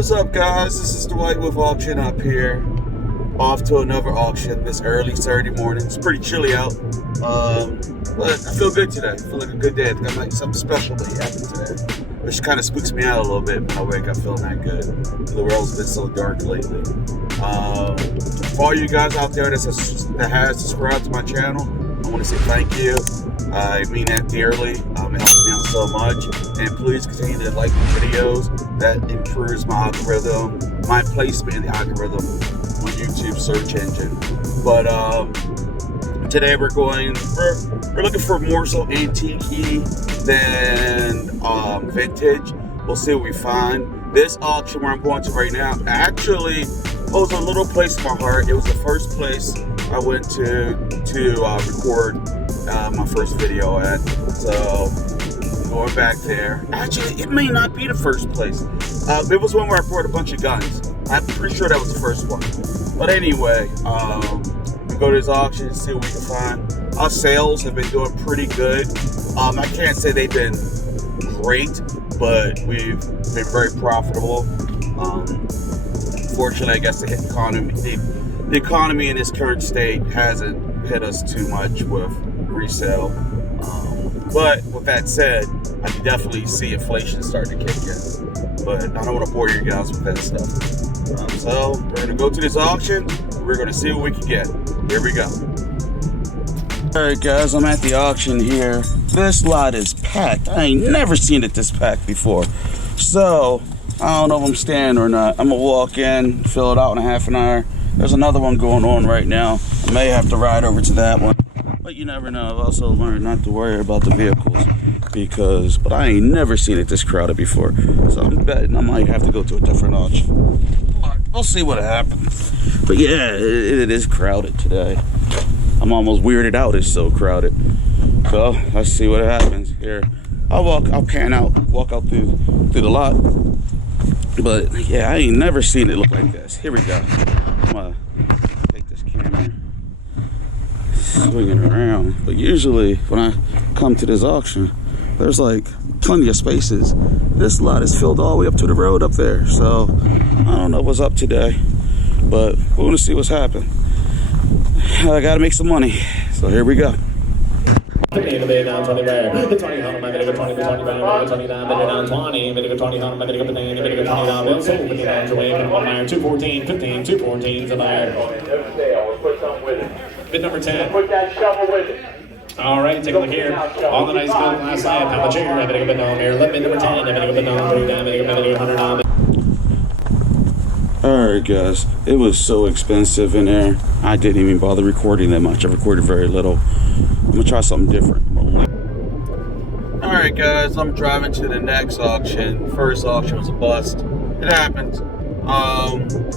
What's up, guys? This is Dwight with auctionup here. Off to another auction this early Saturday morning. It's pretty chilly out, but I feel good today. I feel like a good day. I think I might something special that happened today, which kind of spooks me out a little bit when I wake up feeling that good. The world's been so dark lately. For all you guys out there that has subscribed to my channel, I want to say thank you. I mean that dearly. It helps me out so much. And please continue to like the videos. That improves my algorithm, my placement in the algorithm on YouTube search engine. But today we're looking for more so antique-y than vintage. We'll see what we find. This auction where I'm going to right now actually holds a little place in my heart. It was the first place I went to record my first video at. So going back there. Actually, it may not be the first place. It was one where I brought a bunch of guns. I'm pretty sure that was the first one. But anyway, we go to this auction and see what we can find. Our sales have been doing pretty good. I can't say they've been great, but we've been very profitable. Fortunately, I guess the economy in this current state hasn't hit us too much with resale. But with that said, I can definitely see inflation starting to kick in. But I don't want to bore you guys with that stuff. So we're going to go to this auction. We're going to see what we can get. Here we go. Alright guys, I'm at the auction here. This lot is packed. I ain't never seen it this packed before. So, I don't know if I'm staying or not. I'm going to walk in, fill it out in a half an hour. There's another one going on right now. I may have to ride over to that one. But you never know. I've also learned not to worry about the vehicles but I ain't never seen it this crowded before. So I'm betting I might have to go to a different auction. We'll see what happens. But yeah, it is crowded today. I'm almost weirded out. It's so crowded. So let's see what happens here. I'll pan out, walk out through the lot. But yeah, I ain't never seen it look like this. Here we go. I'm gonna take this camera, swing it around. But usually when I come to this auction, there's like plenty of spaces. This lot is filled all the way up to the road up there. So I don't know what's up today, but we're gonna see what's happening. I gotta make some money. So here we go. Bid number 10. Put that shovel with it. All right, take a look here. On the nice build last night, how much here? Bid number 10. Bid number 100. Alright guys, it was so expensive in there. I didn't even bother recording that much. I recorded very little. I'm gonna try something different. Alright guys, I'm driving to the next auction. First auction was a bust. It happened.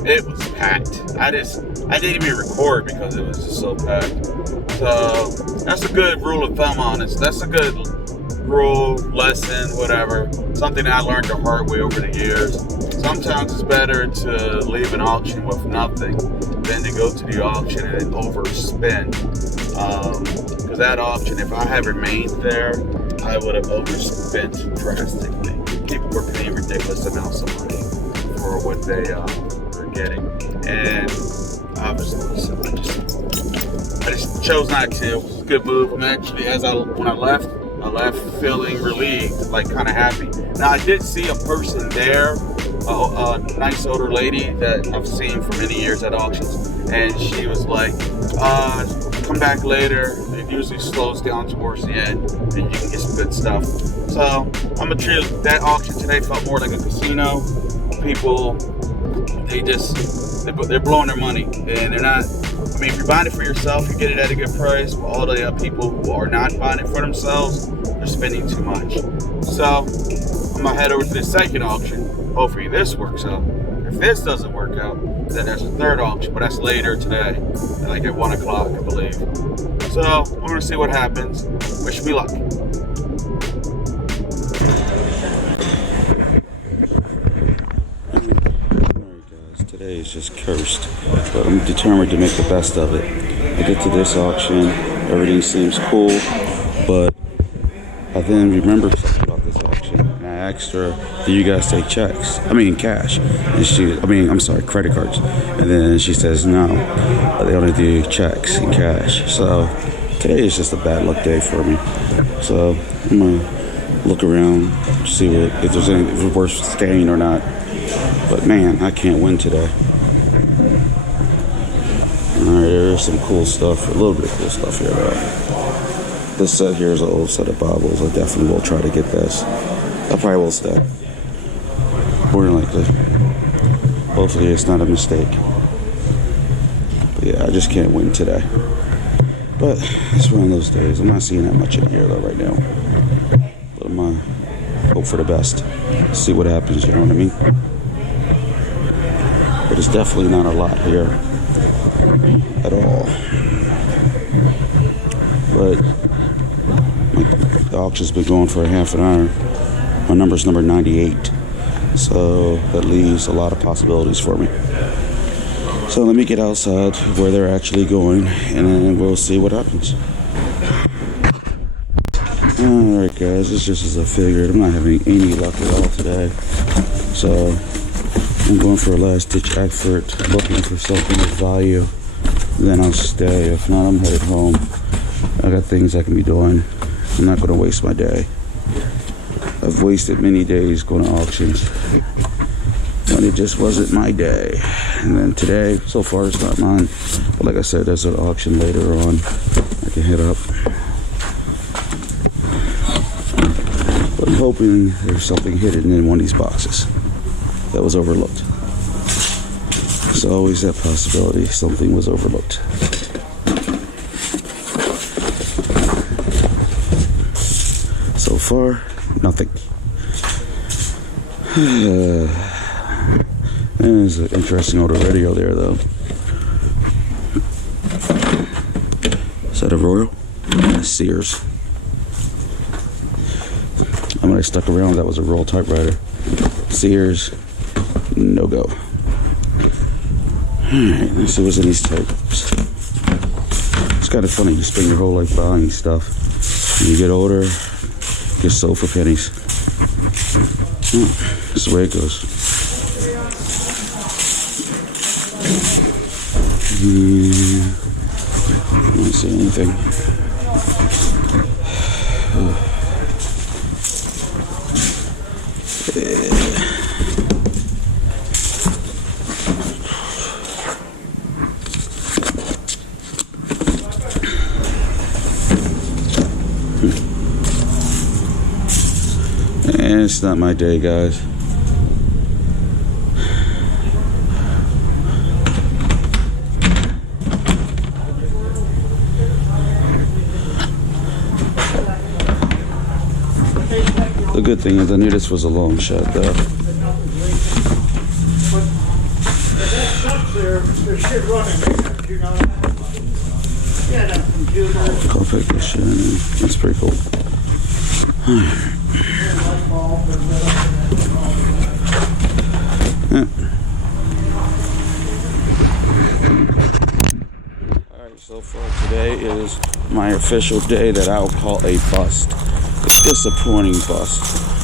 It was packed. I didn't even record because it was just so packed. So that's a good rule of thumb on this. That's a good rule, lesson, whatever. Something that I learned the hard way over the years. Sometimes it's better to leave an auction with nothing than to go to the auction and overspend. Because that auction, if I had remained there, I would have overspent drastically. People were paying ridiculous amounts of money for what they were getting. And obviously, so I just chose not to. It was a good move. I'm actually, when I left feeling relieved, like kind of happy. Now I did see a person there, a nice older lady that I've seen for many years at auctions, and she was like, come back later. It usually slows down towards the end and you can get some good stuff. So I'm gonna treat that auction today felt more like a casino. People, they're blowing their money, and they're not. I mean, if you're buying it for yourself, you get it at a good price. But all the people who are not buying it for themselves, they're spending too much. So I'm gonna head over to the second auction. Hopefully this works out. If this doesn't work out, then there's a third auction, but that's later today, like at 1 o'clock, I believe. So we're gonna see what happens. Wish me luck. Today is just cursed, but I'm determined to make the best of it. I get to this auction, everything seems cool, but I then remembered something about this auction, and I asked her, do you guys take checks? I mean, cash. And I'm sorry, credit cards. And then she says, no, they only do checks and cash. So today is just a bad luck day for me. So I'm going to look around, see if it's worth staying or not. But man, I can't win today. Alright, there's some cool stuff, a little bit of cool stuff here though. This set here is an old set of baubles. I definitely will try to get this. I probably will stay. More than likely. Hopefully it's not a mistake. But yeah, I just can't win today. But it's one of those days. I'm not seeing that much in here though right now. But I'm gonna hope for the best. See what happens, you know what I mean? But it's definitely not a lot here at all. But the auction's been going for a half an hour. My number's number 98. So that leaves a lot of possibilities for me. So let me get outside where they're actually going, and then we'll see what happens. Alright guys, it's just as I figured. I'm not having any luck at all today. So I'm going for a last ditch effort, looking for something of value. Then I'll stay. If not, I'm headed home. I got things I can be doing. I'm not going to waste my day. I've wasted many days going to auctions when it just wasn't my day. And then today, so far, it's not mine. But like I said, there's an auction later on. I can hit up. But I'm hoping there's something hidden in one of these boxes that was overlooked. There's always that possibility something was overlooked. So far, nothing. There's an interesting old radio there, though. Is that a Royal? Sears. And when I stuck around, that was a Royal typewriter. Sears, no go. Alright, let's see what's in these types. It's kind of funny, you spend your whole life buying stuff. When you get older, it gets sold for pennies. That's the way it goes. I don't see anything. It's not my day, guys. The good thing is I knew this was a long shot, though. I'll pick this shit in. That's pretty cool. Alright, so far today is my official day that I'll call a bust. A disappointing bust.